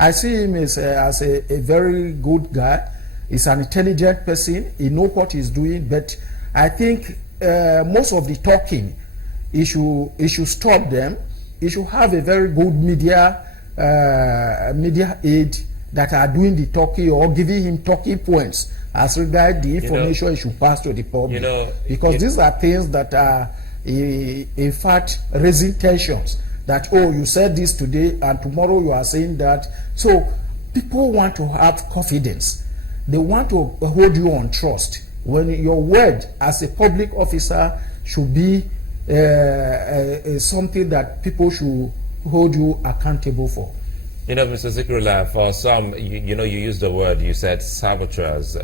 I see him as a very good guy. He's an intelligent person. He knows what he's doing. But I think most of the talking, he should stop them. He should have a very good media aid that are doing the talking or giving him talking points as regards the information he should pass to the public. Because these are things that are, in fact, raising tensions. That, oh, you said this today and tomorrow you are saying that. So people want to have confidence. They want to hold you on trust. When your word as a public officer should be something that people should hold you accountable for. Mr. Zikirullahi, for some, you used the word, you said saboteurs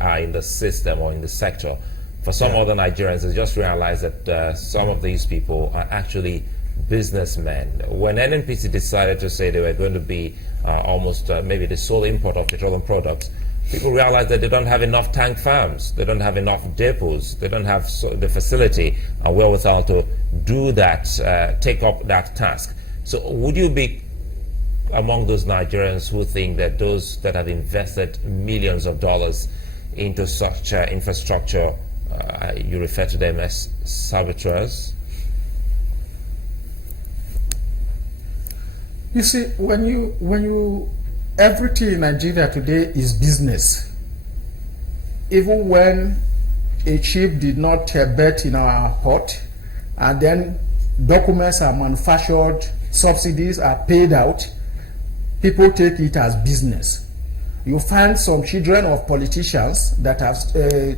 are in the system or in the sector. For some other Nigerians, they just realized that some of these people are actually businessmen. When NNPC decided to say they were going to be almost maybe the sole import of petroleum products, people realized that they don't have enough tank farms, they don't have enough depots, they don't have the facility and wherewithal to do that, take up that task. So would you be among those Nigerians who think that those that have invested millions of dollars into such infrastructure, you refer to them as saboteurs? You see, when you everything in Nigeria today is business. Even when a ship did not bet in our port, and then documents are manufactured, subsidies are paid out, people take it as business. You find some children of politicians that have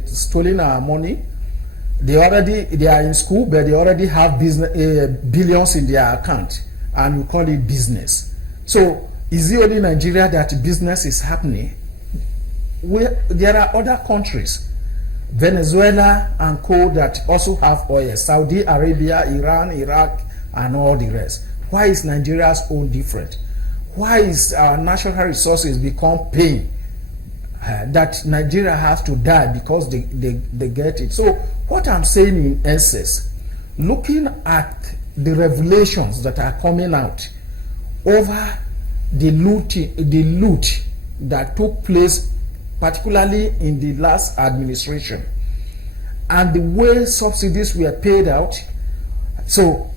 stolen our money. They are in school, but they already have billions in their account, and we call it business. So is it only Nigeria that business is happening? There are other countries, Venezuela and co, that also have oil, Saudi Arabia, Iran, Iraq, and all the rest. Why is Nigeria's own different? Why is our natural resources become pain that Nigeria has to die because they get it? So what I'm saying in essence, looking at the revelations that are coming out over the loot that took place, particularly in the last administration, and the way subsidies were paid out, so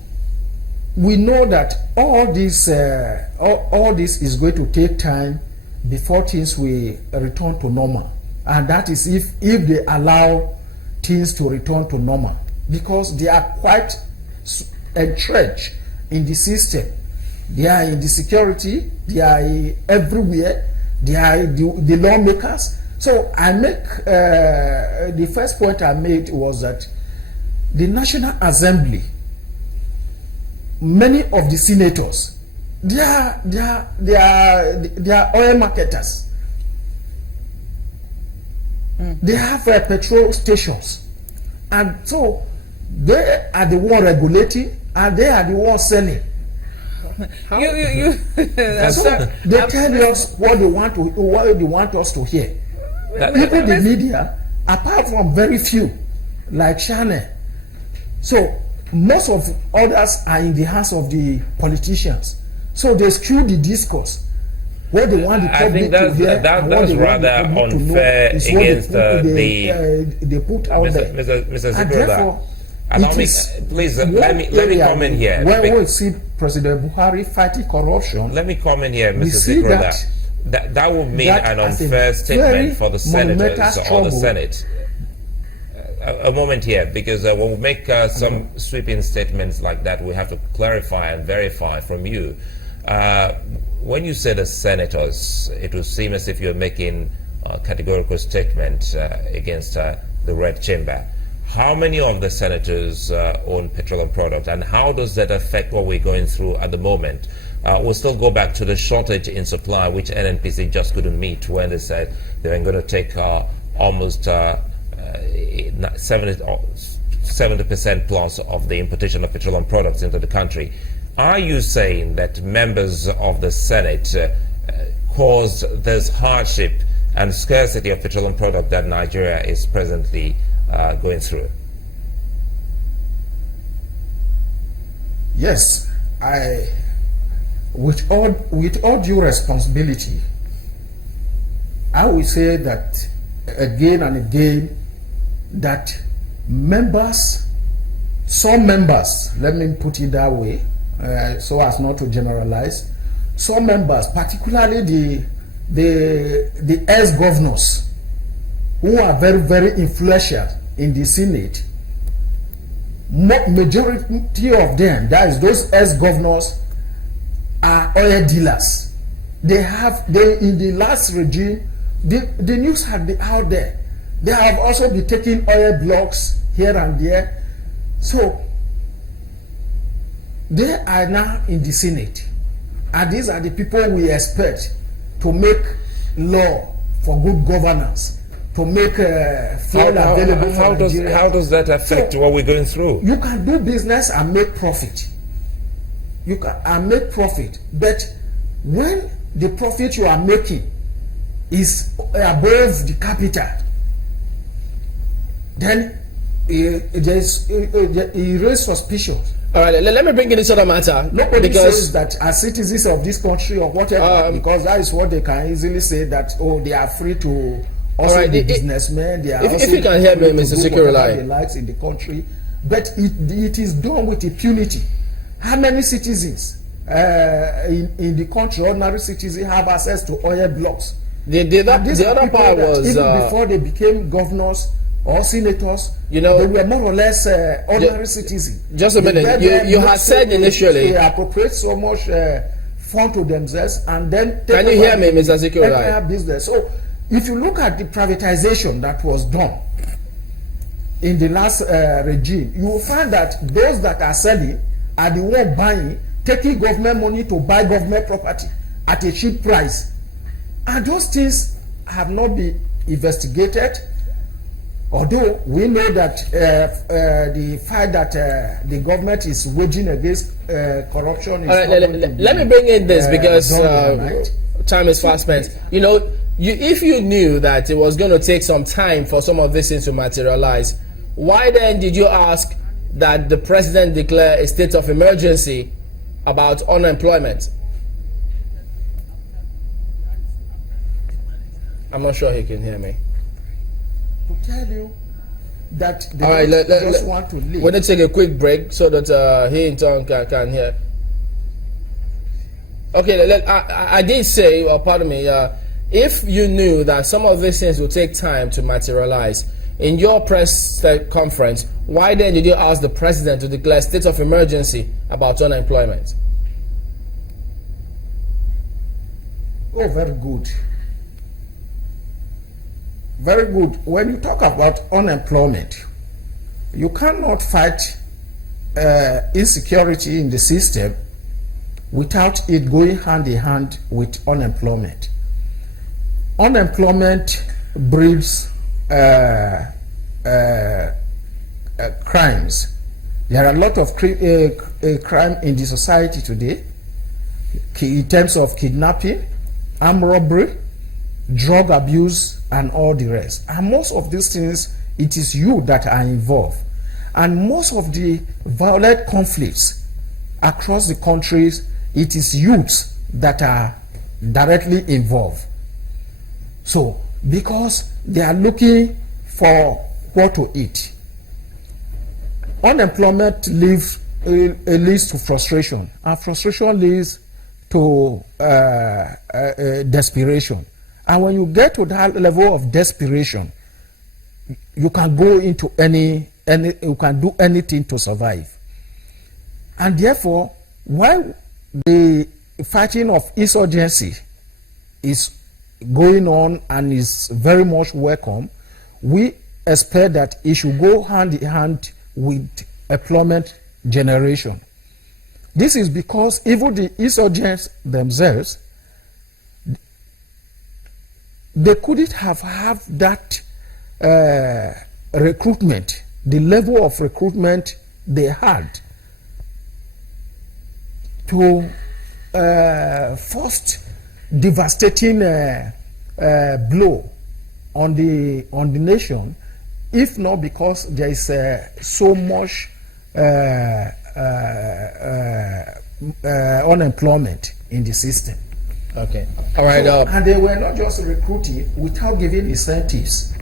we know that all this is going to take time before things will return to normal, and that is if they allow things to return to normal, because they are quite entrenched in the system. They are in the security, they are everywhere, they are the lawmakers. So I make the first point I made was that the National Assembly, many of the senators, they are oil marketers. They have petrol stations, and so they are the one regulating, and they are the ones selling. So they tell us what they want us to hear. Even the media, apart from very few, like China. So most of others are in the hands of the politicians. So they skew the discourse. What they want the public to hear, that's rather unfair against they put out there. Mr. Zikirullahi, please let me come in here. When we see President Buhari fighting corruption, let me come in here, Mr. Zikirullahi. That would mean an unfair statement for the senators or the Senate. A moment here, because when we make some sweeping statements like that, we have to clarify and verify from you. When you say the senators, it would seem as if you're making a categorical statement against the Red Chamber. How many of the senators own petroleum products, and how does that affect what we're going through at the moment? We'll still go back to the shortage in supply, which NNPC just couldn't meet when they said they were going to take almost 70% plus of the importation of petroleum products into the country. Are you saying that members of the Senate caused this hardship and scarcity of petroleum product that Nigeria is presently going through? Yes, with all due responsibility, I will say that again and again that some members, let me put it that way, so as not to generalize, some members, particularly the ex-governors, who are very, very influential in the Senate, majority of them, that is those ex-governors, are oil dealers. They in the last regime, the news had been out there. They have also been taking oil blocks here and there. So they are now in the Senate. And these are the people we expect to make law for good governance, to make fuel available for Nigeria. How does that affect what we're going through? You can do business and make profit. You can make profit, but when the profit you are making is above the capital, then it raises suspicion. All right, let me bring in this other matter. Nobody says that as citizens of this country or whatever, because that is what they can easily say, that they are free to also be businessmen. They are if you can hear me, Mr. Zikirullahi, they likes in the country, but it is done with impunity. How many citizens in the country, ordinary citizens, have access to oil blocks? The other part was even before they became governors or senators, they were more or less ordinary citizens. Just a minute. You had said initially they appropriate so much fund to themselves and then take. Can you hear me, Mr. Zikirullahi? Business. So, if you look at the privatization that was done in the last regime, you will find that those that are selling are the one buying, taking government money to buy government property at a cheap price. And those things have not been investigated, although we know that the fight that the government is waging against corruption is let me bring in this because time is fast spent. If you knew that it was going to take some time for some of these things to materialize, why then did you ask that the president declare a state of emergency about unemployment? I'm not sure he can hear me. To tell you that they just want to leave. We're going to take a quick break so that he in turn can hear. Okay, I did say, pardon me, if you knew that some of these things would take time to materialize, in your press conference, why then did you ask the president to declare a state of emergency about unemployment? Oh, very good. Very good. When you talk about unemployment, you cannot fight insecurity in the system without it going hand in hand with unemployment. Unemployment breeds crimes. There are a lot of crime in the society today in terms of kidnapping, armed robbery, drug abuse, and all the rest. And most of these things, it is youth that are involved. And most of the violent conflicts across the countries, it is youths that are directly involved. So, because they are looking for what to eat. Unemployment leads to frustration, and frustration leads to desperation. And when you get to that level of desperation, you can go into you can do anything to survive. And therefore, while the fighting of insurgency is going on and is very much welcome, we expect that it should go hand in hand with employment generation. This is because even the insurgents themselves, they couldn't have that recruitment, the level of recruitment they had to first devastating blow on the nation, if not because there is so much unemployment in the system. Okay. All right. So, and they were not just recruiting without giving incentives.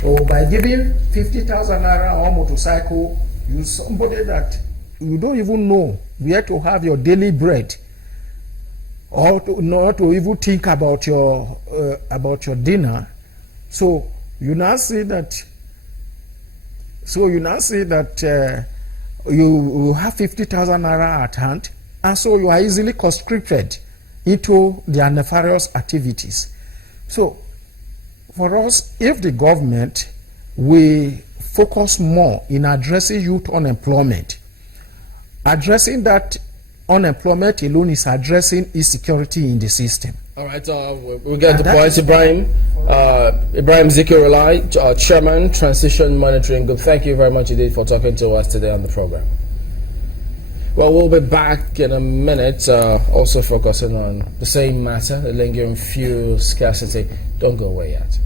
So by giving 50,000 naira or motorcycle, you somebody that you don't even know where to have your daily bread, or not to even think about your dinner. So you now see that. You have 50,000 naira at hand, and so you are easily conscripted into their nefarious activities. So for us, if the government will focus more in addressing youth unemployment, addressing that unemployment alone is addressing insecurity in the system. All right, we get the point. Ibrahim Zikirullahi, Chairman, Transition Monitoring Group. Thank you very much indeed for talking to us today on the program. Well, we'll be back in a minute, also focusing on the same matter, the lingering fuel scarcity. Don't go away yet.